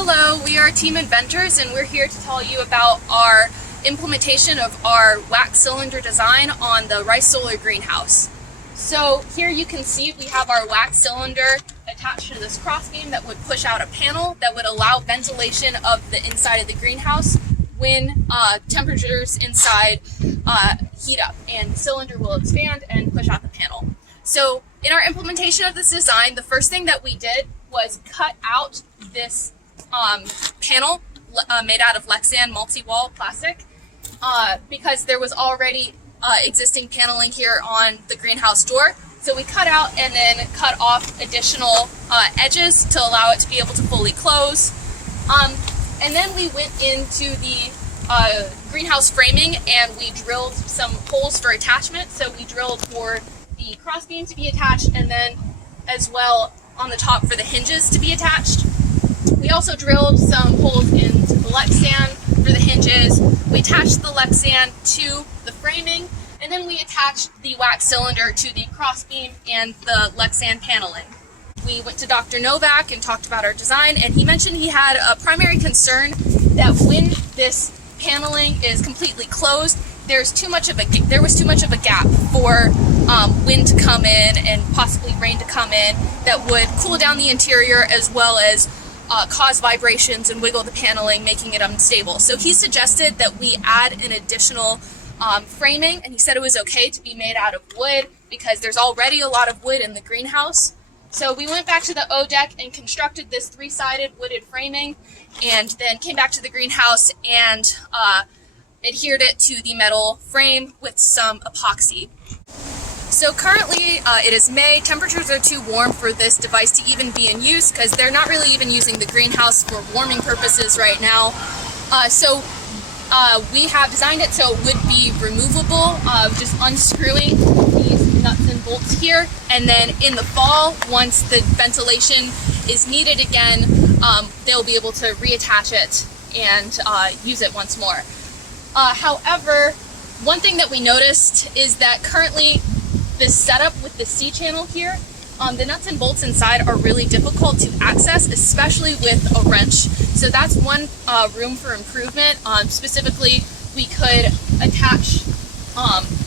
Hello, we are Team InVentors and we're here to tell you about our implementation of our wax cylinder design on the rice solar greenhouse. So here you can see we have our wax cylinder attached to this crossbeam that would push out a panel that would allow ventilation of the inside of the greenhouse when temperatures inside heat up, and the cylinder will expand and push out the panel. So in our implementation of this design, the first thing that we did was cut out this panel made out of Lexan multi-wall plastic because there was already existing paneling here on the greenhouse door. So we cut out and then cut off additional edges to allow it to be able to fully close. And then we went into the greenhouse framing and we drilled some holes for attachment. So we drilled for the crossbeam to be attached, and then as well on the top for the hinges to be attached. We also drilled some holes into the Lexan for the hinges. We attached the Lexan to the framing, and then we attached the wax cylinder to the crossbeam and the Lexan paneling. We went to Dr. Novak and talked about our design, and he mentioned he had a primary concern that when this paneling is completely closed, there was too much of a gap for wind to come in and possibly rain to come in that would cool down the interior as well as cause vibrations and wiggle the paneling, making it unstable. So he suggested that we add an additional framing, and he said it was okay to be made out of wood because there's already a lot of wood in the greenhouse. So we went back to the O deck and constructed this three-sided wooded framing, and then came back to the greenhouse and adhered it to the metal frame with some epoxy. So currently it is May. Temperatures are too warm for this device to even be in use because they're not really even using the greenhouse for warming purposes right now. So we have designed it so it would be removable, just unscrewing these nuts and bolts here, and then in the fall, once the ventilation is needed again, they'll be able to reattach it and use it once more. However, one thing that we noticed is that currently this setup with the C channel here, the nuts and bolts inside are really difficult to access, especially with a wrench. So that's one room for improvement. Specifically, we could attach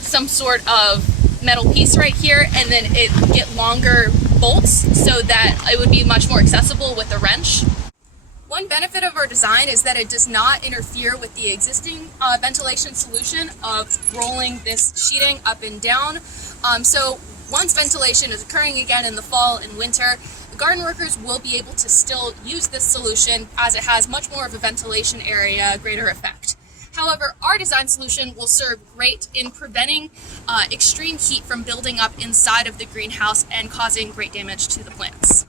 some sort of metal piece right here and then get longer bolts so that it would be much more accessible with a wrench. One benefit of our design is that it does not interfere with the existing ventilation solution of rolling this sheeting up and down. So once ventilation is occurring again in the fall and winter, the garden workers will be able to still use this solution as it has much more of a ventilation area, greater effect. However, our design solution will serve great in preventing extreme heat from building up inside of the greenhouse and causing great damage to the plants.